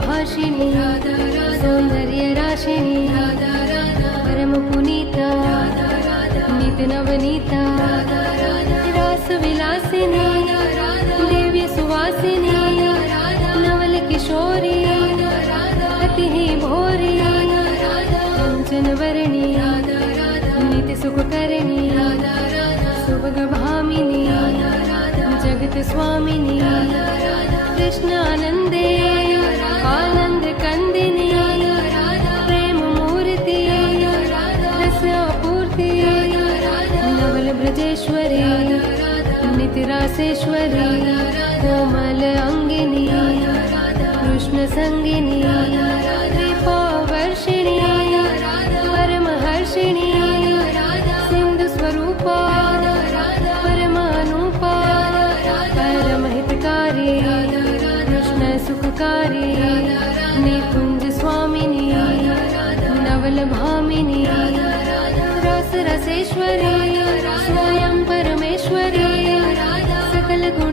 भाषिणी सौंदर्य राशिनी परम पुनीता नित नवनीता रास विलासिनी दिव्य सुवासिनी नवल किशोरी अति ही भोरी कंचन वर्णी नित सुख करणी सुभग भामिनी जगत स्वामिनी कृष्णानंदे आनंद कंदिनी प्रेम मूर्ति रसापूर्ति नवल ब्रजेश्वरी नित रासेश्वरी कोमल अंगिनी कृष्ण संगिनी कृपावर्षिणी परमहर्षिणी सिंधु स्वरूपा परमानुपा परमहितकारी कृष्ण सुखकारी निकुंज स्वामिनी नवल भामिनी रस रसेश्वरी स्वयं परमेश्वरी सकल गुण